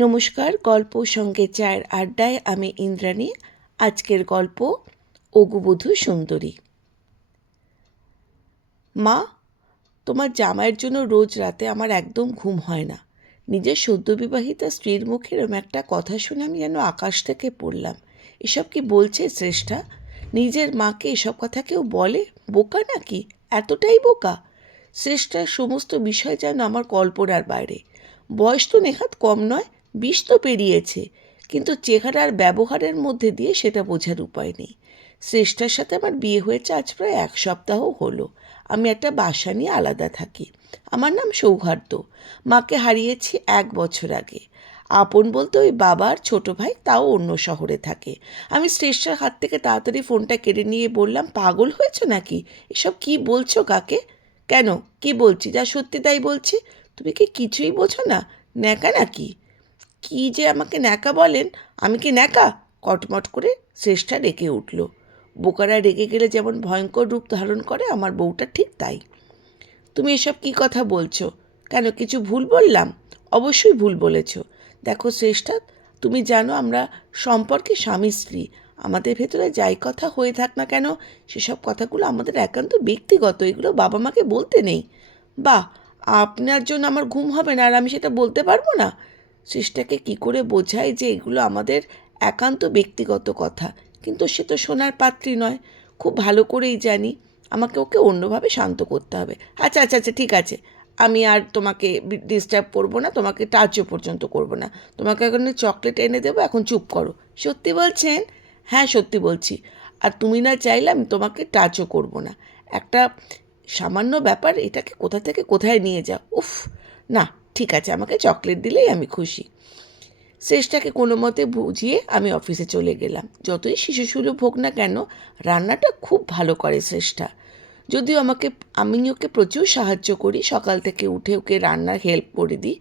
নমস্কার, গল্প সঙ্গে চায়ের আড্ডায় আমি ইন্দ্রাণী। আজকের গল্প অগুবধূ সুন্দরী। মা, তোমার জামাইয়ের জন্য রোজ রাতে আমার একদম ঘুম হয় না। নিজের সদ্যবিবাহিতা স্ত্রীর মুখে এরম একটা কথা শুনে আমি যেন আকাশ থেকে পড়লাম। এসব কি বলছে শ্রেষ্ঠা? নিজের মাকে এসব কথা কেউ বলে? বোকা নাকি? এতটাই বোকা? শ্রেষ্ঠার সমস্ত বিষয় যেন আমার কল্পনার বাইরে। বয়স তো নেহাত কম নয় বিষ তো পেরিয়েছে, কিন্তু চেহারার ব্যবহারের মধ্যে দিয়ে সেটা বোঝার উপায় নেই। শ্রেষ্ঠার সাথে আমার বিয়ে হয়েছে আজ প্রায় এক সপ্তাহ হলো। আমি একটা বাসা নিয়ে আলাদা থাকি। আমার নাম সৌহার্দ্য। মাকে হারিয়েছি এক বছর আগে। আপন বলতে ওই বাবার ছোট ভাই তাও অন্য শহরে থাকে। আমি শ্রেষ্ঠার হাত থেকে তাড়াতাড়ি ফোনটা কেড়ে নিয়ে বললাম, পাগল হয়েছো নাকি? এসব কি বলছো কাকে? কেন? কি বলছি? যা সত্যি তাই বলছি? তুমি কি কিছুই বোঝো না? ন্যাকা নাকি? কি যে আমাকে ন্যাকা বলেন, আমি কি ন্যাকা? কটমট করে শ্রেষ্ঠা রেগে উঠল। বোকারা রেগে গেলে যেমন ভয়ঙ্কর রূপ ধারণ করে, আমার বউটা ঠিক তাই। তুমি এসব কি কথা বলছো? কেন কিছু ভুল বললাম? অবশ্যই ভুল বলেছ। দেখো শ্রেষ্ঠা, তুমি জানো আমরা সম্পর্কে স্বামী স্ত্রী। আমাদের ভেতরে যাই কথা হয়ে থাক না কেন, সেসব কথাগুলো আমাদের একান্ত ব্যক্তিগত, এগুলো বাবা মাকে বলতে নেই। বা আপনার জন্য আমার ঘুম হবে না আর আমি সেটা বলতে পারব না? শ্রেষ্ঠাকে কি করে বোঝায় যে এগুলো আমাদের একান্ত ব্যক্তিগত কথা? কিন্তু সে তো শোনার পাত্রী নয়। খুব ভালো করেই জানি। আমাকে ওকে অন্যভাবে শান্ত করতে হবে। আচ্ছা আচ্ছা আচ্ছা ঠিক আছে। আমি আর তোমাকে ডিস্টার্ব করব না, তোমাকে টাচও পর্যন্ত করব না। তোমাকে এখন চকলেট এনে দেবো, এখন চুপ করো। সত্যি বলছেন? হ্যাঁ সত্যি বলছি। আর তুমি না চাইলে আমি তোমাকে টাচও করব না। একটা সামান্য ব্যাপার, এটাকে কোথা থেকে কোথায় নিয়ে যাও? উফ, না ঠিক আছে, আমাকে চকলেট দিলেই আমি খুশি। শ্রেষ্ঠাকে কোনো মতে বুঝিয়ে আমি অফিসে চলে গেলাম। যতই শিশুসুলভ হোক না কেন, রান্নাটা খুব ভালো করে শ্রেষ্ঠা। যদিও আমাকে আমি ওকে প্রচুর সাহায্য করি, সকাল থেকে উঠে ওকে রান্নার হেল্প করে দিই।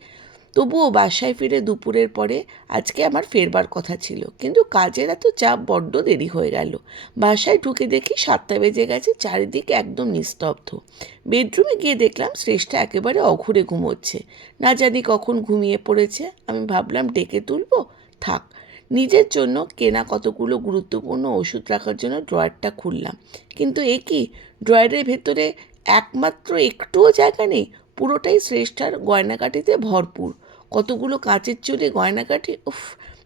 তবুও বাসায় ফিরে দুপুরের পরে আজকে আমার ফেরবার কথা ছিল। কিন্তু কাজের এত চাপ বড্ড দেরি হয়ে গেল। বাসায় ঢুকে দেখি সাতটা বেজে গেছে, চারিদিকে একদম নিস্তব্ধ। বেডরুমে গিয়ে দেখলাম শ্রেষ্ঠা একেবারে অঘুরে ঘুমোচ্ছে। না জানি কখন ঘুমিয়ে পড়েছে, আমি ভাবলাম ডেকে তুলবো? থাক। নিজের জন্য কেনা কতগুলো গুরুত্বপূর্ণ ওষুধ রাখার জন্য ড্রয়ারটা খুললাম। কিন্তু এ কি? ড্রয়ারের ভেতরে একমাত্র একটুও জায়গা নেই। পুরোটাই শ্রেষ্ঠার গয়নাকাঠিতে ভরপুর। কতগুলো কাঁচের চুলে গয়নাকাঠি উফ,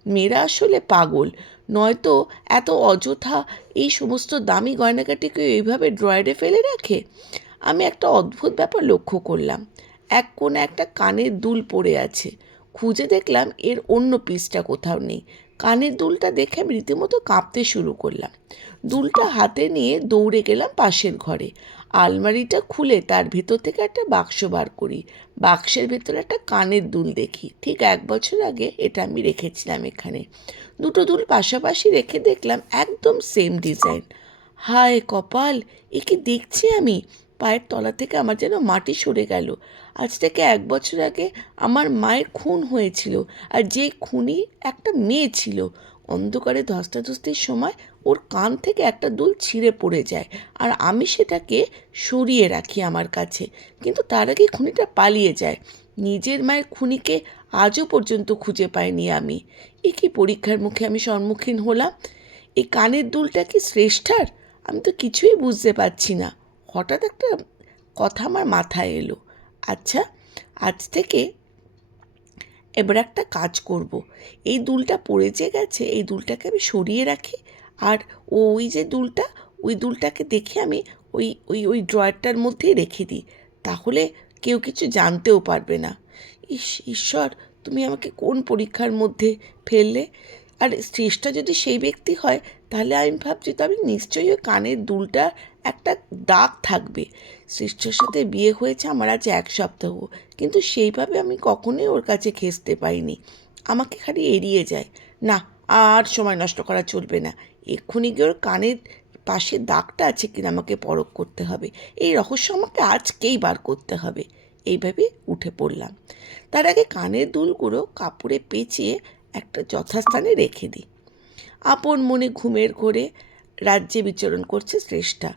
মেয়েরা আসলে পাগল। নয়তো এত অযথা এই সমস্ত দামি গয়নাকাঠিকে এইভাবে ড্রয়ারে ফেলে রাখে? আমি একটা অদ্ভুত ব্যাপার লক্ষ্য করলাম। এক কোণে একটা কানের দুল পড়ে আছে। খুঁজে দেখলাম এর অন্য পিসটা কোথাও নেই। কানের দুলটা দেখে আমি রীতিমতো কাঁপতে শুরু করলাম। দুলটা হাতে নিয়ে দৌড়ে গেলাম পাশের ঘরে। আলমারিটা খুলে তার ভেতর থেকে একটা বাক্স বার করি। বাক্সের ভেতরে একটা কানের দুল দেখি। ঠিক এক বছর আগে এটা আমি রেখেছিলাম এখানে। দুটো দুল পাশাপাশি রেখে দেখলাম একদম সেম ডিজাইন হায় কপাল এ কি দেখছি আমি। পায়ের তলা থেকে আমার যেন মাটি সরে গেল। আজ থেকে এক বছর আগে আমার মায়ের খুন হয়েছিল। আর যে খুনি একটা মেয়ে ছিল। অন্ধকারে ধস্তাধস্তির সময় ওর কান থেকে একটা দুল ছিঁড়ে পড়ে যায় আর আমি সেটাকে সরিয়ে রাখি আমার কাছে। কিন্তু তার আগে খুনিটা পালিয়ে যায়। নিজের মায়ের খুনিকে আজও পর্যন্ত খুঁজে পাইনি আমি। এ কি পরীক্ষার মুখে আমি সম্মুখীন হলাম? এই কানের দুলটা কি শ্রেষ্ঠার? আমি তো কিছুই বুঝতে পারছি না। হঠাৎ একটা কথা আমার মাথায় এলো। আচ্ছা আজ থেকে এবার একটা কাজ করব। এই দুলটা পড়ে যে গেছে, এই দুলটাকে আমি সরিয়ে রাখি আর ওই যে দুলটা, ওই দুলটাকে দেখে আমি ওই ওই ওই ড্রয়ারটার মধ্যেই রেখে দিই। তাহলে কেউ কিছু জানতেও পারবে না। ইস, ঈশ্বর, তুমি আমাকে কোন পরীক্ষার মধ্যে ফেললে? আর শ্রেষ্ঠা যদি সেই ব্যক্তি হয়, তাহলে আমি ভাবছি তো আমি নিশ্চয়ই ওই কানের দুলটা একটা দাগ থাকবে। শ্রেষ্ঠার সাথে বিয়ে হয়েছে আমার আজ এক সপ্তাহ, কিন্তু সেইভাবে আমি কখনোই ওর কাছে ঘেসতে পাইনি আমাকে খালি এড়িয়ে যায়। না, আর সময় নষ্ট করা চলবে না। এক্ষুনি গিয়ে ওর কানের পাশে দাগটা আছে কিনা আমাকে পরখ করতে হবে? এই রহস্য আমাকে আজকেই বার করতে হবে। এইভাবে উঠে পড়লাম। তার আগে কানের দুলগুলো কাপড়ে পেঁচিয়ে একটা যথাস্থানে রেখে দিই। আপন মনে ঘুমের ঘোরে রাজ্যে বিচরণ করছে শ্রেষ্ঠা।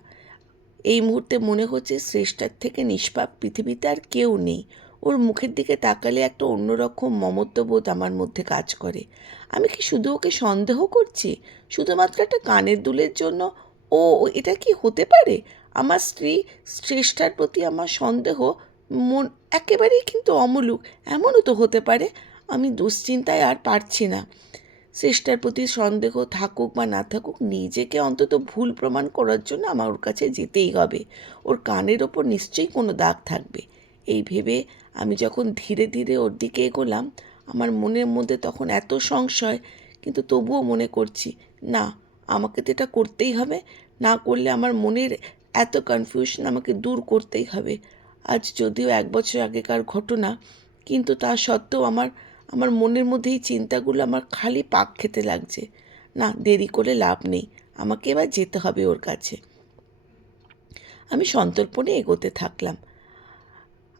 এই মুহূর্তে মনে হচ্ছে শ্রেষ্ঠার থেকে নিষ্পাপ পৃথিবীতে আর কেউ নেই। ওর মুখের দিকে তাকালে একটা অন্যরকম মমত্ববোধ আমার মধ্যে কাজ করে। আমি কি শুধু ওকে সন্দেহ করছি? শুধুমাত্র একটা কানের দুলের জন্য? ও, এটা কি হতে পারে? আমার স্ত্রী শ্রেষ্ঠার প্রতি আমার সন্দেহ, মন একেবারেই কিন্তু অমূলক। এমনও তো হতে পারে। আমি দুশ্চিন্তায় আর পারছি না। শ্রেষ্ঠার প্রতি সন্দেহ থাকুক বা না থাকুক, নিজেকে অন্তত ভুল প্রমাণ করার জন্য আমার ওর কাছে যেতেই হবে। ওর কানের ওপর নিশ্চয়ই কোনো দাগ থাকবে। এই ভেবে আমি যখন ধীরে ধীরে ওর দিকে এগোলাম, আমার মনের মধ্যে তখন এত সংশয়, কিন্তু তবুও মনে করছি, না, আমাকে তো এটা করতেই হবে। না করলে আমার মনের এত কনফিউশন আমাকে দূর করতেই হবে। আজ যদিও এক বছর আগেকার ঘটনা, কিন্তু তা সত্ত্বেও আমার আমার মনের মধ্যে এই চিন্তাগুলো আমার খালি পাক খেতে লাগছে। না, দেরি করে লাভ নেই। আমাকে এবার যেতে হবে ওর কাছে। আমি সন্তর্পণে এগোতে থাকলাম।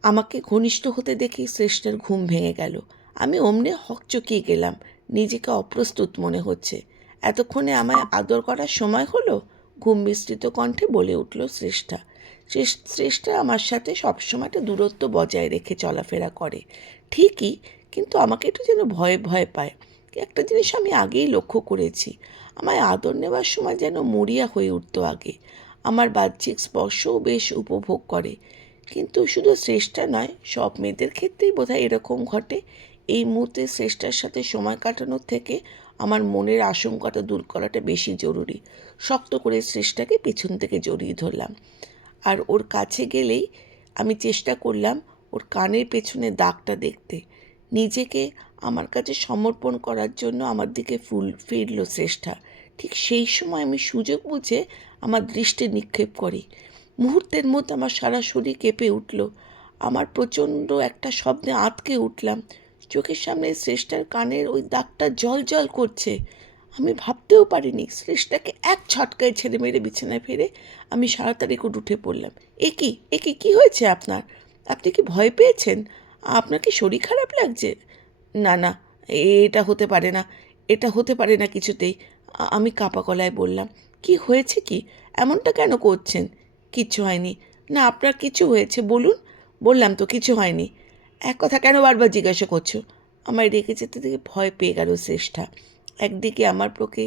আমাকে ঘনিষ্ঠ হতে দেখে শ্রেষ্ঠার ঘুম ভেঙে গেল। আমি অমনে হকচকিয়ে গেলাম। নিজেকে অপ্রস্তুত মনে হচ্ছে। এতক্ষণে আমায় আদর করার সময় হলো? ঘুম মিশ্রিত কণ্ঠে বলে উঠল শ্রেষ্ঠা। শ্রেষ- শ্রেষ্ঠা আমার সাথে সবসময় একটা দূরত্ব বজায় রেখে চলাফেরা করে। ঠিকই কিন্তু আমাকে একটু যেন ভয়ে, ভয় পায়। একটা জিনিস আমি আগেই লক্ষ্য করেছি। আমায় আদর নেওয়ার সময় যেন মরিয়া হয়ে উঠতো আগে। আমার বাহ্যিক স্পর্শও বেশ উপভোগ করে। কিন্তু শুধু শ্রেষ্ঠা নয়, সব মেয়েদের ক্ষেত্রেই বোধহয় এরকম ঘটে। এই মুহূর্তে শ্রেষ্ঠার সাথে সময় কাটানোর থেকে আমার মনের আশঙ্কাটা দূর করাটা বেশি জরুরি। শক্ত করে শ্রেষ্ঠাকে পিছন থেকে জড়িয়ে ধরলাম। আর ওর কাছে গেলেই আমি চেষ্টা করলাম ওর কানের পেছনে দাগটা দেখতে। নিজেকে আমার কাছে সমর্পণ করার জন্য আমার দিকে ফুল, ফিরল শ্রেষ্ঠা। ঠিক সেই সময় আমি সুযোগ বুঝে আমার দৃষ্টি নিক্ষেপ করি। মুহূর্তের মধ্যে আমার সারা শরীর কেঁপে উঠল। আমার প্রচণ্ড একটা শব্দে আঁতকে উঠলাম। চোখের সামনে শ্রেষ্ঠার কানের ওই দাগটা জল জল করছে। আমি ভাবতেও পারিনি শ্রেষ্ঠাকে এক ছটকায় ছেড়ে মেরে বিছানায় ফেরে আমি সারাতারি করে উঠে পড়লাম। এ কি? এ কি? কী হয়েছে আপনার? আপনি কি ভয় পেয়েছেন? আপনার কি শরীর খারাপ লাগছে? না না, এটা হতে পারে না, এটা হতে পারে না কিছুতেই। আমি কাপা গলায় বললাম, কি হয়েছে কি? এমনটা কেন করছেন? কিচ্ছু হয়নি। না, আপনার কিছু হয়েছে, বলুন। বললাম তো, কিছু হয়নি। এক কথা কেন বারবার জিজ্ঞাসা করছ? আমায় রেখে যেতে থেকে ভয় পেয়ে গেল শ্রেষ্ঠা। একদিকে আমার পক্ষে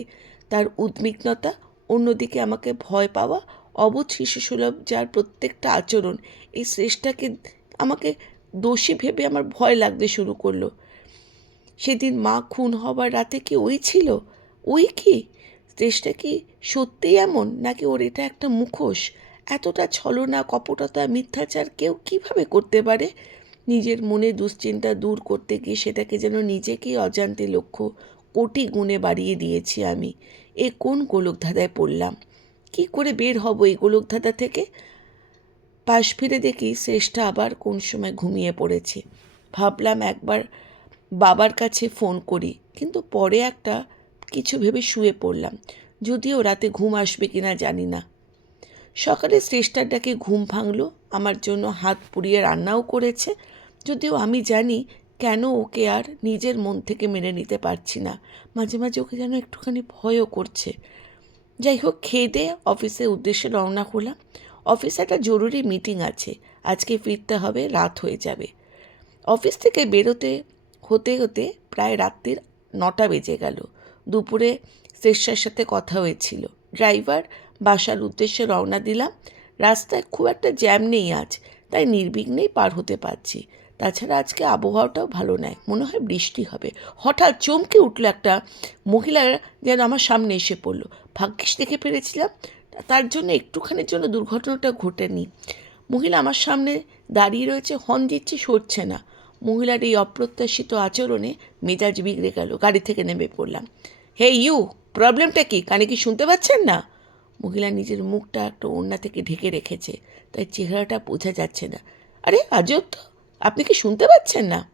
তার উদ্বিগ্নতা, অন্যদিকে আমাকে ভয় পাওয়া অবোধ শিশুসুলভ যার প্রত্যেকটা আচরণ এই শ্রেষ্ঠাকে আমাকে দোষী ভেবে আমার ভয় লাগতে শুরু করল। সেদিন মা খুন হবার রাতে কি ওই ছিল? ওই কি? দেশটা কি সত্যিই এমন, নাকি ওর এটা একটা মুখোশ? এতটা ছলনা, কপটতা, মিথ্যাচার কেউ কীভাবে করতে পারে? নিজের মনে দুশ্চিন্তা দূর করতে গিয়ে সেটাকে যেন নিজেকেই অজান্তে লক্ষ্য কোটি গুণে বাড়িয়ে দিয়েছি আমি। এ কোন গোলকধাঁধায় পড়লাম? কি করে বের হব এই গোলকধাঁধা থেকে? পাশ ফিরে দেখি শেষটা আবার কোন সময় ঘুমিয়ে পড়েছে। ভাবলাম একবার বাবার কাছে ফোন করি, কিন্তু পরে একটা কিছু ভেবে শুয়ে পড়লাম, যদিও রাতে ঘুম আসবে কিনা জানি না। সকালে শ্রেষ্ঠার ডাকে ঘুম ভাঙলো, আমার জন্য হাত পুড়িয়ে রান্নাও করেছে, যদিও আমি জানি কেন ওকে আর নিজের মন থেকে মেনে নিতে পারছি না। মাঝে মাঝে ওকে যেন একটুখানি ভয়ও করছে। যাই হোক, খেয়ে দিয়ে অফিসের উদ্দেশ্যে রওনা হলাম। অফিসে একটা জরুরি মিটিং আছে। আজকে ফিরতে হবে, রাত হয়ে যাবে। অফিস থেকে বেরোতে হতে হতে প্রায় রাত্রির নটা বেজে গেল। দুপুরে শ্রেষ্ঠার সাথে কথা হয়েছিল। ড্রাইভার বাসার উদ্দেশ্যে রওনা দিলাম। রাস্তায় খুব একটা জ্যাম নেই আজ, তাই নির্বিঘ্নেই পার হতে পারছি। তাছাড়া আজকে আবহাওয়াটাও ভালো নয়, মনে হয় বৃষ্টি হবে। হঠাৎ চমকে উঠল একটা মহিলা যেন আমার সামনে এসে পড়ল। ভাগ্যিস দেখে ফেলেছিলাম তার জন্য একটুখানির জন্য দুর্ঘটনাটা ঘটেনি। মহিলা আমার সামনে দাঁড়িয়ে রয়েছে, হর্ন দিচ্ছে, সরছে না। মহিলার এই অপ্রত্যাশিত আচরণে মেজাজ বিগড়ে গেল, গাড়ি থেকে নেমে পড়লাম। হে ইউ, প্রবলেমটা কি? কানে কি শুনতে পাচ্ছেন না? মহিলা নিজের মুখটা একটা ওড়না থেকে ঢেকে রেখেছে, তাই চেহারাটা বোঝা যাচ্ছে না। আরে, আজব তো, আপনি কি শুনতে পাচ্ছেন না?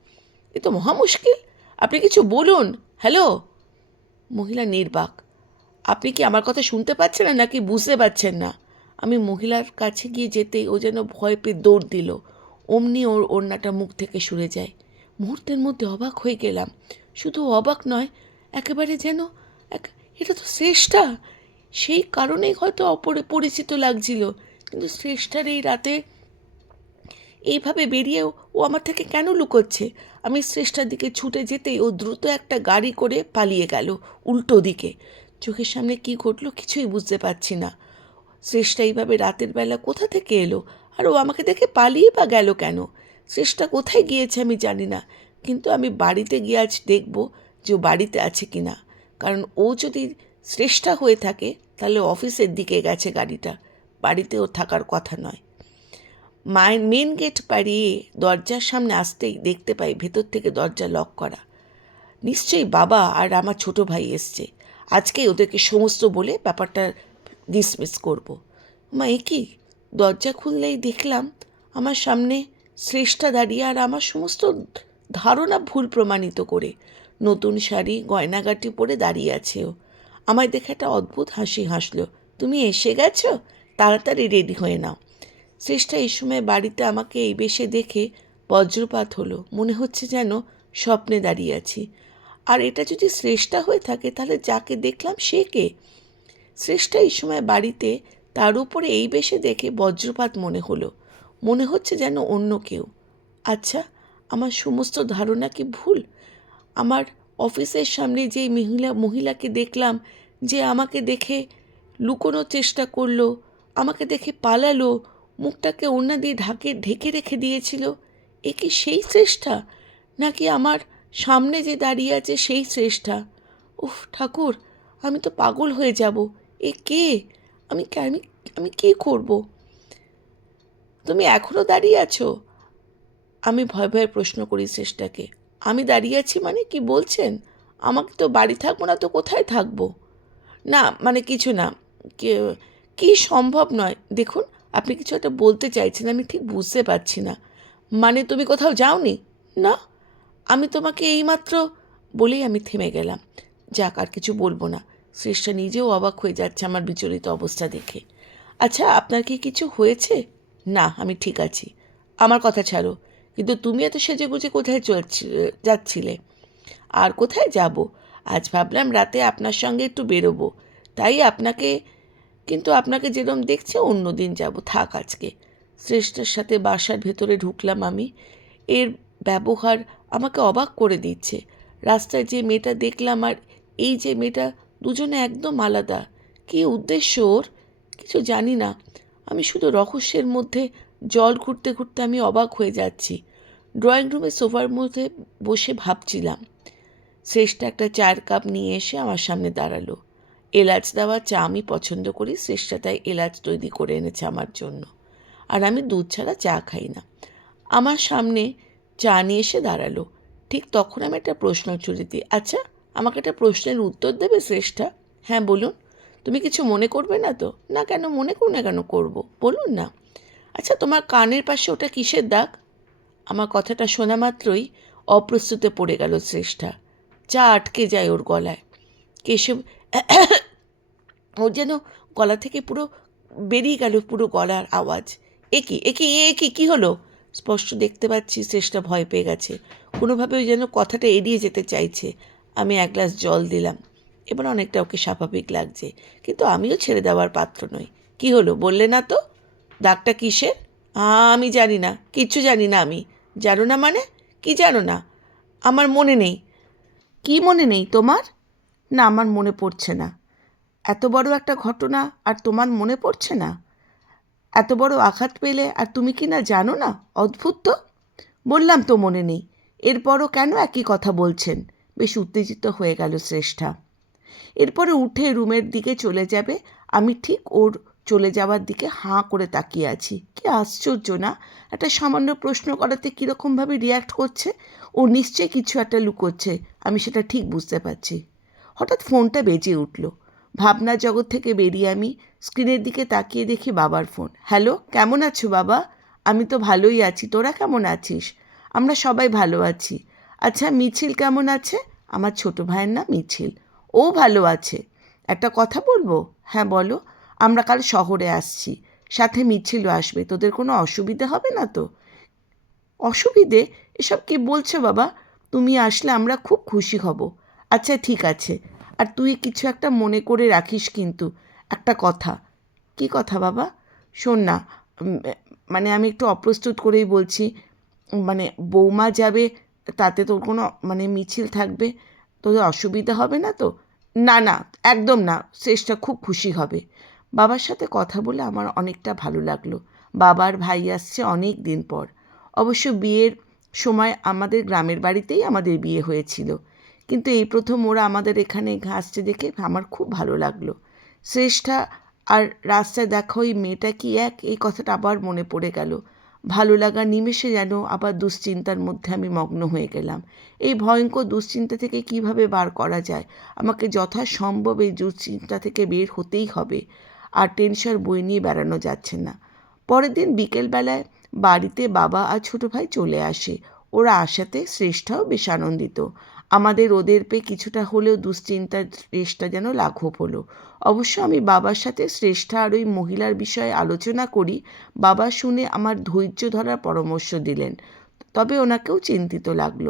এ তো মহা মুশকিল, আপনি কিছু বলুন, হ্যালো? মহিলা নির্বাক আপনি কি আমার কথা শুনতে পাচ্ছেন না নাকি বুঝতে পারছেন না? আমি মহিলার কাছে গিয়ে যেতেই ও যেন ভয় পেয়ে দৌড় দিল। অমনি ওর ওড়নাটা মুখ থেকে সরে যায়। মুহূর্তের মধ্যে অবাক হয়ে গেলাম। শুধু অবাক নয়, একেবারে যেন এক, এটা তো শ্রেষ্ঠা। সেই কারণেই হয়তো অপরে পরিচিত লাগছিল। কিন্তু শ্রেষ্ঠার এই রাতে এইভাবে বেরিয়েও ও আমার থেকে কেন লুকোচ্ছে? আমি শ্রেষ্ঠার দিকে ছুটে যেতেই ও দ্রুত একটা গাড়ি করে পালিয়ে গেল উল্টো দিকে। চোখের সামনে কি ঘটলো কিছুই বুঝতে পারছি না। শ্রেষ্ঠা এইভাবে রাতের বেলা কোথা থেকে এলো? আর ও আমাকে দেখে পালিয়ে বা গেল কেন? শ্রেষ্ঠা কোথায় গিয়েছে আমি জানি না, কিন্তু আমি বাড়িতে গিয়ে আজ দেখব যে ও বাড়িতে আছে কি না। কারণ ও যদি শ্রেষ্ঠা হয়ে থাকে, তাহলে অফিসের দিকে গেছে গাড়িটা। বাড়িতে ও থাকার কথা নয়। মায়ের মেন গেট পাড়িয়ে দরজার সামনে আসতেই দেখতে পাই ভেতর থেকে দরজা লক করা। নিশ্চয়ই বাবা আর আমার ছোট ভাই এসছে। আজকে ওদেরকে সমস্ত বলে ব্যাপারটা ডিসমিস করব। মা, এ কি? দরজা খুললেই দেখলাম আমার সামনে শ্রেষ্ঠা দাঁড়িয়ে আর আমার সমস্ত ধারণা ভুল প্রমাণিত করে। নতুন শাড়ি, গয়নাগাটি পরে দাঁড়িয়ে আছে ও। আমায় দেখে একটা অদ্ভুত হাসি হাসলো। তুমি এসে গেছো? তাড়াতাড়ি রেডি হয়ে নাও। শ্রেষ্ঠা এই সময় বাড়িতে আমাকে এই বেশে দেখে বজ্রপাত হলো। মনে হচ্ছে যেন স্বপ্নে দাঁড়িয়ে আছি। আর এটা যদি শ্রেষ্ঠা হয়ে থাকে, তাহলে যাকে দেখলাম সে কে? শ্রেষ্ঠা এই সময় বাড়িতে, তার উপরে এই বেশে দেখে বজ্রপাত মনে হলো। মনে হচ্ছে যেন অন্য কেউ। আচ্ছা আমার সমস্ত ধারণা কি ভুল? আমার অফিসের সামনে যে মহিলা, মহিলাকে দেখলাম যে আমাকে দেখে লুকোনোর চেষ্টা করল, আমাকে দেখে পালালো, মুখটাকে ওড়না দিয়ে ঢাকে, ঢেকে রেখে দিয়েছিল, এ কি সেই শ্রেষ্ঠা নাকি আমার সামনে যে দাঁড়িয়ে আছে সেই শ্রেষ্ঠা। উফ, ঠাকুর, আমি তো পাগল হয়ে যাব। এ কে? আমি আমি আমি কী করব? তুমি এখনও দাঁড়িয়ে আছো? আমি ভয় ভয়ে প্রশ্ন করি শ্রেষ্ঠাকে। আমি দাঁড়িয়ে আছি মানে কি বলছেন? আমাকে তো বাড়ি থাকব না তো কোথায় থাকব? না মানে কিছু না। কে- কি সম্ভব নয়? দেখুন, আপনি কিছু একটা বলতে চাইছেন, আমি ঠিক বুঝতে পারছি না। মানে তুমি কোথাও যাওনি? না? আমি তোমাকে এইমাত্র বলেই আমি থেমে গেলাম। যাক, আর কিছু বলব না। শ্রেষ্ঠা নিজেও অবাক হয়ে যাচ্ছে আমার বিচলিত অবস্থা দেখে। আচ্ছা আপনার কি কিছু হয়েছে? না, আমি ঠিক আছি। আমার কথা ছাড়ো, কিন্তু তুমি এত সেজে গুজে কোথায় যাচ্ছিলে? আর কোথায় যাব? আজ ভাবলাম রাতে আপনার সঙ্গে একটু বেরোবো। তাই আপনাকে, কিন্তু আপনাকে যেরকম দেখছে অন্য দিন যাব। থাক আজকে। শ্রেষ্ঠার সাথে বাসার ভেতরে ঢুকলাম আমি। এর ব্যবহার আমাকে অবাক করে দিচ্ছে। রাস্তায় যে মেয়েটা দেখলাম আর এই যে মেয়েটা দুজনে একদম আলাদা। কী উদ্দেশ্য ওর? কিছু জানি না। আমি শুধু রহস্যের মধ্যে জল ঘুরতে ঘুরতে আমি অবাক হয়ে যাচ্ছি। ড্রয়িং রুমে সোফার মধ্যে বসে ভাবছিলাম। শ্রেষ্ঠা একটা চায়ের কাপ নিয়ে এসে আমার সামনে দাঁড়াল। এলাচ দেওয়া চা আমি পছন্দ করি, শ্রেষ্ঠা তাই এলাচ তৈরি করে এনেছে আমার জন্য। আর আমি দুধ ছাড়া চা খাই না। আমার সামনে চা নিয়ে এসে দাঁড়াল। ঠিক তখন আমি একটা প্রশ্ন ছুড়ে দিই আচ্ছা আমাকে একটা প্রশ্নের উত্তর দেবে শ্রেষ্ঠা? হ্যাঁ বলুন। তুমি কিছু মনে করবে না তো? না কেন? মনে করো না কেন করব? বলুন না। আচ্ছা তোমার কানের পাশে ওটা কিসের দাগ? আমার কথাটা শোনা মাত্রই অপ্রস্তুতে পড়ে গেল শ্রেষ্ঠা। চা আটকে যায় ওর গলায়। কেশব, ওর যেন গলা থেকে পুরো বেরিয়ে গেল পুরো গলার আওয়াজ। এ কি? এ কি? এ কি? কী হলো? স্পষ্ট দেখতে পাচ্ছি শ্রেষ্ঠা ভয় পেয়ে গেছে। কোনোভাবে ওই যেন কথাটা এড়িয়ে যেতে চাইছে। আমি এক গ্লাস জল দিলাম। এবার অনেকটা ওকে স্বাভাবিক লাগছে। কিন্তু আমিও ছেড়ে দেওয়ার পাত্র নই। কি হলো, বললে না তো? ডাকটা কিসের? আমি জানি না। কিচ্ছু জানি না আমি। জানো না মানে? কি জানো না? আমার মনে নেই। কি মনে নেই তোমার? না, আমার মনে পড়ছে না। এত বড় একটা ঘটনা আর তোমার মনে পড়ছে না? এত বড় আঘাত পেলে আর তুমি কি না জানো না? অদ্ভুত তো। বললাম তো মনে নেই। এরপরও কেন একই কথা বলছেন? বেশ উত্তেজিত হয়ে গেল শ্রেষ্ঠা। এরপরে উঠে রুমের দিকে চলে যাবে। আমি ঠিক ওর চলে যাওয়ার দিকে হাঁ করে তাকিয়ে আছি। কি আশ্চর্য না? একটা সামান্য প্রশ্ন করাতে কীরকমভাবে রিয়্যাক্ট করছে? ও নিশ্চয়ই কিছু একটা লুকোচ্ছে। আমি সেটা ঠিক বুঝতে পারছি। হঠাৎ ফোনটা বেজে উঠল। ভাবনা জগৎ থেকে বেরিয়ে আমি স্ক্রিনের দিকে তাকিয়ে দেখি বাবার ফোন। হ্যালো, কেমন আছো বাবা? আমি তো ভালোই আছি। তোরা কেমন আছিস? আমরা সবাই ভালো আছি। আচ্ছা মিছিল কেমন আছে? আমার ছোট ভাইয়ের নাম মিছিল। ও ভালো আছে। একটা কথা বলব? হ্যাঁ বলো। আমরা কাল শহরে আসছি। সাথে মিছিলও আসবে। তোদের কোনো অসুবিধা হবে না তো? অসুবিধে? এসব কি বলছো বাবা? তুমি আসলে আমরা খুব খুশি হব। আচ্ছা ঠিক আছে। আর তুই কিছু একটা মনে করে রাখিস কিন্তু। একটা কথা। কি কথা বাবা? শোন না মানে আমি একটু অপ্রস্তুত করেই বলছি মানে বৌমা যাবে, তাতে তোর কোনো মানে মিছিল থাকবে, তোদের অসুবিধা হবে না তো? না না, একদম না, শেষটা খুব খুশি হবে। বাবার সাথে কথা বলে আমার অনেকটা ভালো লাগল। বাবার ভাই আসছে অনেক দিন পর। অবশ্য বিয়ের সময় আমাদের গ্রামের বাড়িতেই আমাদের বিয়ে হয়েছিল। কিন্তু এই প্রথম ওরা আমাদের এখানে ঘাসছে দেখে আমার খুব ভালো লাগল। শ্রেষ্ঠা আর রাস্তায় দেখা ওই মেয়েটা কি এক? এই কথাটা আবার মনে পড়ে গেল। ভালো লাগা নিমেষে যেন আবার দুশ্চিন্তার মধ্যে আমি মগ্ন হয়ে গেলাম। এই ভয়ঙ্কর দুশ্চিন্তা থেকে কীভাবে বার করা যায়? আমাকে যথাসম্ভব এই দুশ্চিন্তা থেকে বের হতেই হবে। আর টেনশন বই নিয়ে বেড়ানো যাচ্ছে না। পরের দিন বিকেলবেলায় বাড়িতে বাবা আর ছোটো ভাই চলে আসে। ওরা আসাতে শ্রেষ্ঠাও বেশ আনন্দিত। আমাদের ওদের পেয়ে কিছুটা হলেও দুশ্চিন্তার রেশটা যেন লাঘব হলো। অবশ্য আমি বাবার সাথে শ্রেষ্ঠা আর ওই মহিলার বিষয়ে আলোচনা করি। বাবা শুনে আমার ধৈর্য ধরার পরামর্শ দিলেন। তবে ওনাকেও চিন্তিত লাগল।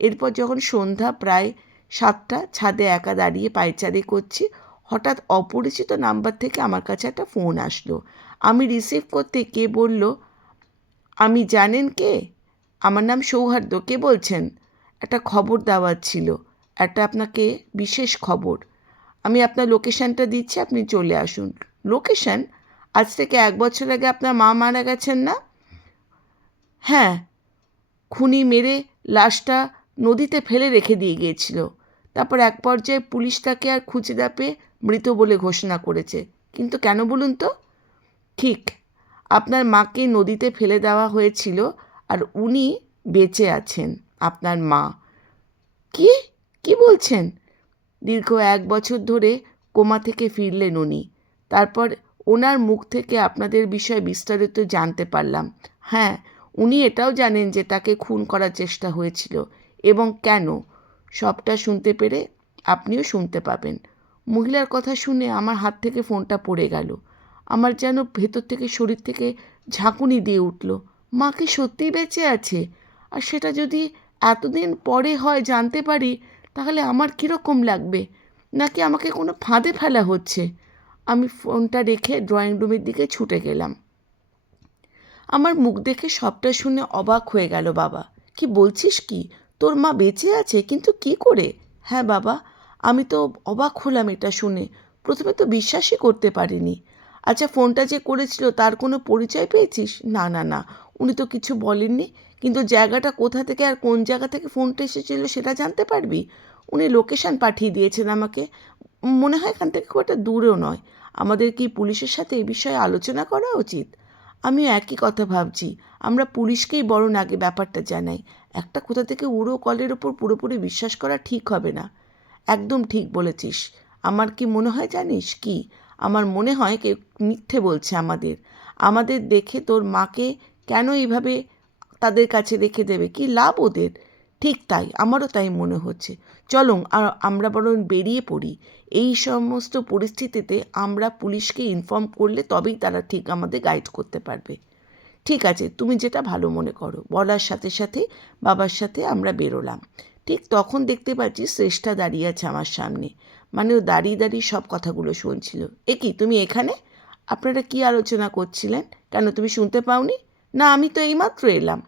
এরপর যখন সন্ধ্যা প্রায় সাতটা, ছাদে একা দাঁড়িয়ে পায়চারি করছি, হঠাৎ অপরিচিত নাম্বার থেকে আমার কাছে একটা ফোন আসলো। আমি রিসিভ করতে কে বলল, আমি জানেন কে? আমার নাম সৌহার্দ্য। কে বলছেন? একটা খবর দেওয়ার ছিল, একটা আপনাকে বিশেষ খবর। আমি আপনার লোকেশানটা দিচ্ছি, আপনি চলে আসুন। লোকেশান আজ থেকে এক বছর আগে আপনার মা মারা গেছেন না? হ্যাঁ খুনি মেরে লাশটা নদীতে ফেলে রেখে দিয়ে গিয়েছিল। তারপর এক পর্যায়ে পুলিশ তাকে আর খুঁজে না পেয়ে মৃত বলে ঘোষণা করেছে। কিন্তু কেন বলুন তো? ঠিক, আপনার মাকে নদীতে ফেলে দেওয়া হয়েছিল আর উনি বেঁচে আছেন। আপনার মা। কি? কি বলছেন? দীর্ঘ এক বছর ধরে কোমা থেকে ফিরলেন উনি। তারপর ওনার মুখ থেকে আপনাদের বিষয়ে বিস্তারিত জানতে পারলাম। হ্যাঁ উনি এটাও জানেন যে তাকে খুন করার চেষ্টা হয়েছিল। এবং কেন? সবটা শুনতে পেরে আপনিও শুনতে পাবেন। মহিলার কথা শুনে আমার হাত থেকে ফোনটা পড়ে গেল। আমার যেন ভেতর থেকে শরীর থেকে ঝাঁকুনি দিয়ে উঠল। মা কি সত্যিই বেঁচে আছে? আর সেটা যদি এতদিন পরে হয় জানতে পারি, তাহলে আমার কীরকম লাগবে? নাকি আমাকে কোনো ফাঁদে ফেলা হচ্ছে? আমি ফোনটা রেখে ড্রয়িং রুমের দিকে ছুটে গেলাম। আমার মুখ দেখে সবটা শুনে অবাক হয়ে গেল বাবা। কি বলছিস কি? তোর মা বেঁচে আছে, কিন্তু কি করে? হ্যাঁ বাবা, আমি তো অবাক হলাম এটা শুনে। প্রথমে তো বিশ্বাসই করতে পারিনি। আচ্ছা ফোনটা যে করেছিল তার কোনো পরিচয় পেয়েছিস? না না না। উনি তো কিছু বলেননি। কিন্তু জায়গাটা কোথা থেকে আর কোন জায়গা থেকে ফোনটা এসেছিল সেটা জানতে পারবি? উনি লোকেশান পাঠিয়ে দিয়েছেন আমাকে। মনে হয় এখান থেকে খুব একটা দূরেও নয়। আমাদের কি পুলিশের সাথে এ বিষয়ে আলোচনা করা উচিত? আমিও একই কথা ভাবছি। আমরা পুলিশকেই বরং আগে ব্যাপারটা জানাই। একটা কোথা থেকে উড়ো কলের ওপর পুরোপুরি বিশ্বাস করা ঠিক হবে না। একদম ঠিক বলেছিস। আমার কি মনে হয় জানিস? কি? আমার মনে হয় কেউ মিথ্যে বলছে আমাদের। আমাদের দেখে তোর মাকে কেন এইভাবে তাদের কাছে রেখে দেবে? কি লাভ ওদের? ঠিক তাই, আমারও তাই মনে হচ্ছে। চলো আমরা বরং বেরিয়ে পড়ি। এই সমস্ত পরিস্থিতিতে আমরা পুলিশকে ইনফর্ম করলে তবেই তারা ঠিক আমাদের গাইড করতে পারবে। ঠিক আছে, তুমি যেটা ভালো মনে করো। বলার সাথে সাথে বাবার সাথে আমরা বেরোলাম। ঠিক তখন দেখতে পাচ্ছি শ্রেষ্ঠা দাঁড়িয়ে আছে আমার সামনে। মানে ও দাঁড়িয়ে দাঁড়িয়ে সব কথাগুলো শুনছিল। এ কি তুমি এখানে? আপনারা কি আলোচনা করছিলেন? কেন, তুমি শুনতে পাওনি? না, আমি তো এইমাত্র এলাম।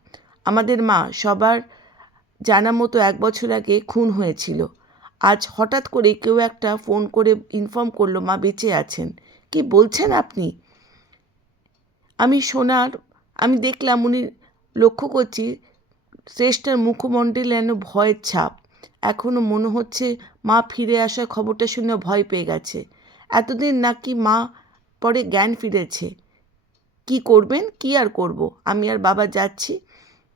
আমাদের মা সবার জানা মতো এক বছর আগে খুন হয়েছিল। আজ হঠাৎ করে কেউ একটা ফোন করে ইনফর্ম করল, মা বেঁচে আছেন। কি বলছেন আপনি? আমি শোনার আমি দেখলাম উনি লক্ষ্য করছি, শ্রেষ্ঠার মুখমণ্ডলে যেন ভয়ের ছাপ। এখনও মনে হচ্ছে মা ফিরে আসার খবরটা শুনে ভয় পেয়ে গেছে। এতদিন নাকি মা পরে জ্ঞান ফিরেছে। কি করবেন, কি আর করব? আমি আর বাবা যাচ্ছি।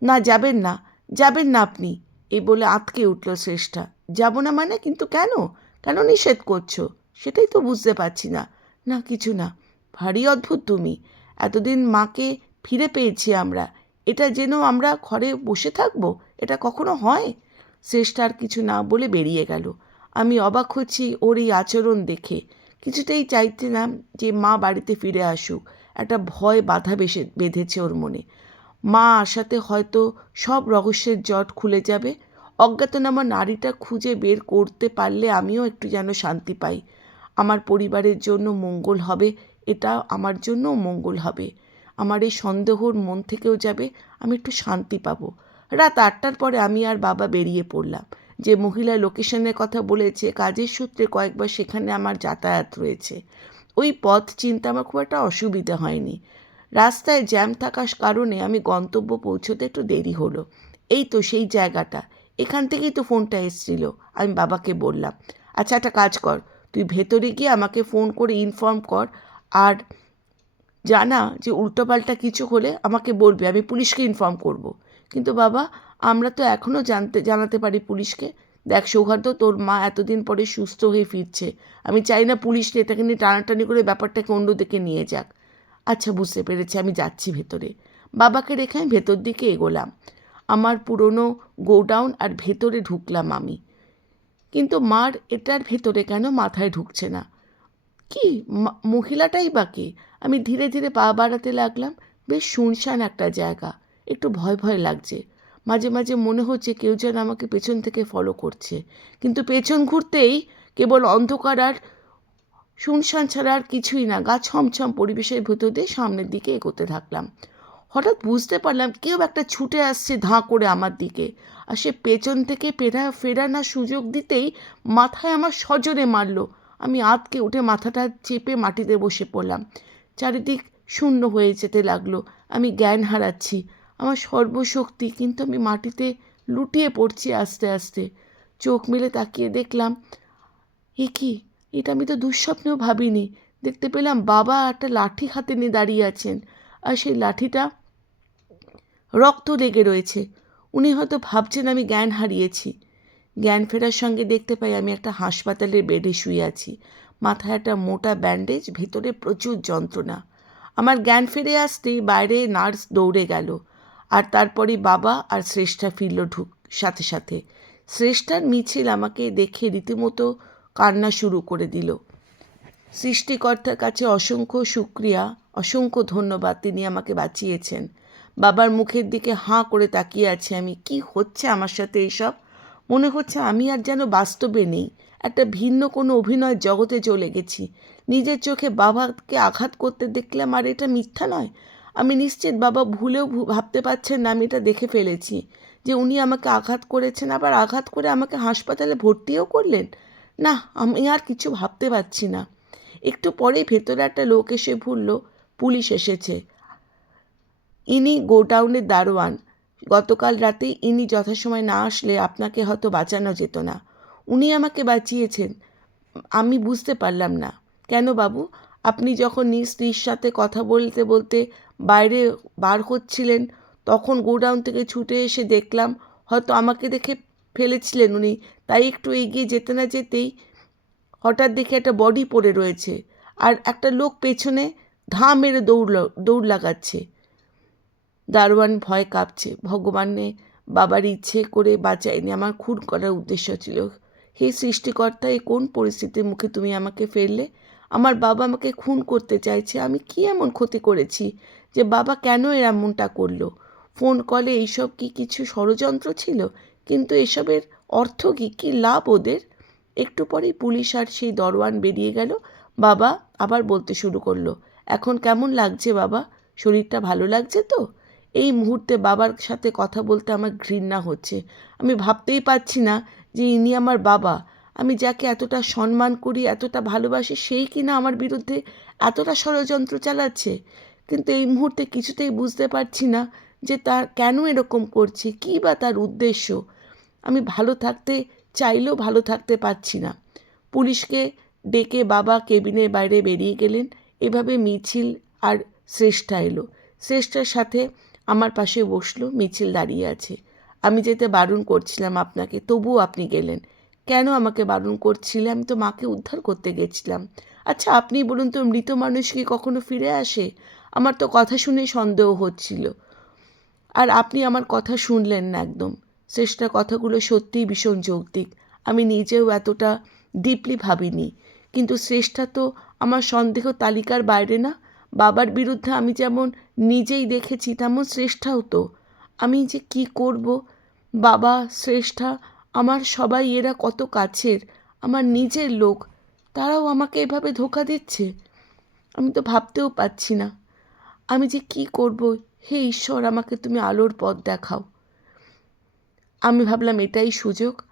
না, যাবেন না যাবেন না আপনি, এই বলে আঁতকে উঠল শ্রেষ্ঠা। যাব না মানে? কিন্তু কেন? কেন নিষেধ করছ? সেটাই তো বুঝতে পারছি না। না, কিছু না, ভারী অদ্ভুত তুমি। এতদিন মাকে ফিরে পেয়েছি আমরা। এটা যেন আমরা ঘরে বসে থাকব? এটা কখনো হয়? শ্রেষ্ঠা আর কিছু না বলে বেরিয়ে গেল। আমি অবাক হচ্ছি ওর এই আচরণ দেখে। কিছুতেই চাইছিলাম যে মা বাড়িতে ফিরে আসুক। একটা ভয় বাধা বেসে বেঁধেছে ওর মনে। মা আসাতে হয়তো সব রহস্যের জট খুলে যাবে। অজ্ঞাতনামা নারীটা খুঁজে বের করতে পারলে আমিও একটু যেন শান্তি পাই। আমার পরিবারের জন্য মঙ্গল হবে, এটা আমার জন্যও মঙ্গল হবে। আমার এই সন্দেহর মন থেকেও যাবে, আমি একটু শান্তি পাবো। রাত আটটার পরে আমি আর বাবা বেরিয়ে পড়লাম। যে মহিলা লোকেশনের কথা বলেছে, কাজের সূত্রে কয়েকবার সেখানে আমার যাতায়াত রয়েছে। ওই পথ চিন্তা আমার খুব একটা অসুবিধা হয়নি। রাস্তায় জ্যাম থাকার কারণে আমি গন্তব্য পৌঁছতে একটু দেরি হলো। এই তো সেই জায়গাটা। এখান থেকেই তো ফোনটা এসেছিল, আমি বাবাকে বললাম। আচ্ছা একটা কাজ কর। তুই ভেতরে গিয়ে আমাকে ফোন করে ইনফর্ম কর আর জানা যে উল্টোপাল্টা কিছু হলে আমাকে বলবে, আমি পুলিশকে ইনফর্ম করব। কিন্তু বাবা, আমরা তো এখনও জানতে, জানাতে পারি পুলিশকে। দেখ, সৌহার্দ্য তোর মা এতদিন পরে সুস্থ হয়ে ফিরছে। আমি চাই না পুলিশ এটাকে নিয়ে টানাটানি করে ব্যাপারটাকে অন্যদিকে নিয়ে যাক। আচ্ছা বুঝতে পেরেছি, আমি যাচ্ছি ভেতরে। বাবাকে রেখে আমি ভেতর দিকে এগোলাম। আমার পুরনো গোডাউন আর ভেতরে ঢুকলাম আমি। কিন্তু মার এটার ভেতরে কেন মাথায় ঢুকছে না? কি মহিলাটাই বা কি? আমি ধীরে ধীরে পা বাড়াতে লাগলাম। বেশ শুনশান একটা জায়গা। একটু ভয় ভয় লাগছে। মাঝে মাঝে মনে হচ্ছে কেউ যেন আমাকে পেছন থেকে ফলো করছে। কিন্তু পেছন ঘুরতেই কেবল অন্ধকার আর শুনশান ছাড়া আর কিছুই না, গা ছমছম পরিবেশের ভেতর দিয়ে সামনের দিকে এগোতে থাকলাম। হঠাৎ বুঝতে পারলাম কেউ একটা ছুটে আসছে ধাঁ করে আমার দিকে আর সে পেছন থেকে ফেরা, ফেরানোর সুযোগ দিতেই মাথায় আমার সজোরে মারলো। আমি আতকে উঠে মাথাটা চেপে মাটিতে বসে পড়লাম। চারিদিক শূন্য হয়ে যেতে লাগল। আমি জ্ঞান হারাচ্ছি। আমার সর্বশক্তি, কিন্তু আমি মাটিতে লুটিয়ে পড়ছি আস্তে আস্তে। চোখ মেলে তাকিয়ে দেখলাম, এ কি? এটা আমি তো দুঃস্বপ্নেও ভাবিনি। দেখতে পেলাম বাবা একটা লাঠি হাতে নিয়ে দাঁড়িয়ে আছেন, আর সেই লাঠিটা রক্ত লেগে রয়েছে। উনি হয়তো ভাবছেন আমি জ্ঞান হারিয়েছি। জ্ঞান ফেরার সঙ্গে দেখতে পাই আমি একটা হাসপাতালের বেডে শুয়ে আছি। মাথায় একটা মোটা ব্যান্ডেজ, ভেতরে প্রচুর যন্ত্রণা। আমার জ্ঞান ফিরে আসতেই বাইরে নার্স দৌড়ে গেল। আর তারপরে বাবা আর শ্রেষ্ঠা ফিরল ঢুক, সাথে সাথে। শ্রেষ্ঠার মিছিল আমাকে দেখে রীতিমতো কান্না শুরু করে দিল। সৃষ্টিকর্তার কাছে অসংখ্য শুক্রিয়া, অসংখ্য ধন্যবাদ তিনি আমাকে বাঁচিয়েছেন। বাবার মুখের দিকে হাঁ করে তাকিয়ে আছি আমি। কি হচ্ছে আমার সাথে এইসব মনে হচ্ছে আমি আর যেন বাস্তবে নেই। একটা ভিন্ন কোনো অভিনয় জগতে চলে গেছি। নিজের চোখে বাবাকে আঘাত করতে দেখলাম আর এটা মিথ্যা নয়। আমি নিশ্চিত বাবা ভুলেও ভাবতে পারছেন না, আমি এটা দেখে ফেলেছি। যে উনি আমাকে আঘাত করেছেন, আবার আঘাত করে আমাকে হাসপাতালে ভর্তিও করলেন? না, আমি আর কিছু ভাবতে পারছি না। একটু পরেই ভেতরে একটা লোক এসে ভুলল পুলিশ এসেছে। ইনি গোডাউনের দারোয়ান। গতকাল রাতে ইনি যথাসময় না আসলে আপনাকে হয়তো বাঁচানো যেত না। উনি আমাকে বাঁচিয়েছেন। আমি বুঝতে পারলাম না। কেন বাবু? আপনি যখন নিজ স্ত্রীর সাথে কথা বলতে বলতে বাইরে বার হচ্ছিলেন। তখন গোডাউন থেকে ছুটে এসে দেখলাম, হয়তো আমাকে দেখে ফেলেছিলেন উনি। তাই একটু এগিয়ে যেতে না যেতেই হঠাৎ দেখে একটা বডি পড়ে রয়েছে আর একটা লোক পেছনে ধা মেরে দৌড় দৌড় লাগাচ্ছে। দারোয়ান ভয় কাঁপছে। ভগবানে বাবার ইচ্ছে করে বাঁচায়নি। আমার খুন করার উদ্দেশ্য ছিল, হে সৃষ্টিকর্তা এই কোন পরিস্থিতির মুখে তুমি আমাকে ফেললে? আমার বাবা আমাকে খুন করতে চাইছে। আমি কি এমন ক্ষতি করেছি? যে বাবা কেন এমনটা করল? ফোন কলে এইসব কি কিছু ষড়যন্ত্র ছিল? কিন্তু এসবের অর্থ কি? কী লাভ ওদের? একটু পরেই পুলিশ আর সেই দরওয়ান বেরিয়ে গেল। বাবা আবার বলতে শুরু করল, এখন কেমন লাগছে বাবা? শরীরটা ভালো লাগছে তো? এই মুহূর্তে বাবার সাথে কথা বলতে আমার ঘৃণা হচ্ছে। আমি ভাবতেই পারছি না যে ইনি আমার বাবা। আমি যাকে এতটা সম্মান করি, এতটা ভালোবাসি, সেই কিনা আমার বিরুদ্ধে এতটা ষড়যন্ত্র চালাচ্ছে? কিন্তু এই মুহূর্তে কিছুতেই বুঝতে পারছি না যে তার কেন এরকম করছে, কী বা তার উদ্দেশ্য। আমি ভালো থাকতে চাইলেও ভালো থাকতে পারছি না। পুলিশকে ডেকে বাবা কেবিনের বাইরে বেরিয়ে গেলেন। এভাবে মিছিল আর শ্রেষ্ঠা এলো। শ্রেষ্ঠার সাথে আমার পাশে বসল, মিছিল দাঁড়িয়ে আছে। আমি যেতে বারণ করছিলাম আপনাকে, তবুও আপনি গেলেন। কেন আমাকে বারণ করছিলে? আমি তো মাকে উদ্ধার করতে গেছিলাম। আচ্ছা আপনি বলুন তো, মৃত মানুষ কি কখনো ফিরে আসে? আমার তো কথা শুনে সন্দেহ হচ্ছিল। আর আপনি আমার কথা শুনলেন না একদম। শ্রেষ্ঠা কথাগুলো সত্যিই ভীষণ যৌক্তিক। আমি নিজেও এতটা ডিপলি ভাবিনি। কিন্তু শ্রেষ্ঠা তো আমার সন্দেহ তালিকার বাইরে না। বাবার বিরুদ্ধে আমি যেমন নিজেই দেখেছি তেমন শ্রেষ্ঠাও তো। আমি যে কি করব? বাবা, শ্রেষ্ঠা, আমার সবাই এরা কত কাছের? আমার নিজের লোক। তারাও আমাকে এভাবে ধোকা দিচ্ছে? আমি তো ভাবতেও পারছি না। আমি যে কি করব? হে ঈশ্বর, আমাকে তুমি আলোর পথ দেখাও। আমি ভাবলাম এটাই সুযোগ।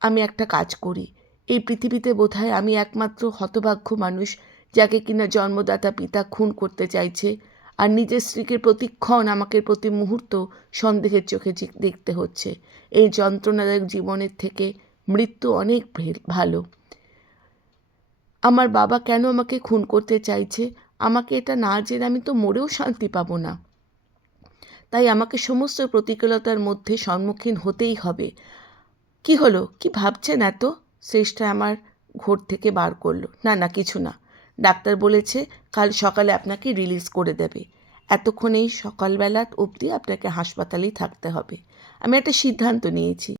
আমি একটা কাজ করি। এই পৃথিবীতে বোধহয় আমি একমাত্র হতভাগ্য মানুষ যাকে কিনা জন্মদাতা পিতা খুন করতে চাইছে আর নিজের স্ত্রীকে প্রতিক্ষণ আমাকে প্রতি মুহূর্ত সন্দেহের চোখে দেখতে হচ্ছে। এই যন্ত্রণাদায়ক জীবনের থেকে মৃত্যু অনেক ভালো। আমার বাবা কেন আমাকে খুন করতে চাইছে? আমাকে এটা না জেনে আমি তো মরেও শান্তি পাবো না। তাই আমাকে সমস্ত প্রতিকূলতার মধ্যে সম্মুখীন হতেই হবে। কি হলো? কি ভাবছেন এত? শ্রেষ্ঠা আমার ঘোর থেকে বার করল। না না, কিছু না। ডাক্তার বলেছে কাল সকালে আপনাকে রিলিজ করে দেবে। এতক্ষণেই সকালবেলা অবধি আপনাকে হাসপাতালেই থাকতে হবে। আমি একটা সিদ্ধান্ত নিয়েছি।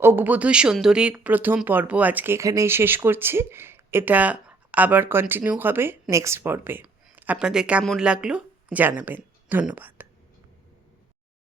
অগবধূ সুন্দরীর প্রথম পর্ব আজকে এখানেই শেষ করছি। এটা আবার কন্টিনিউ হবে নেক্সট পর্বে। আপনাদের কেমন লাগল জানাবেন। ধন্যবাদ।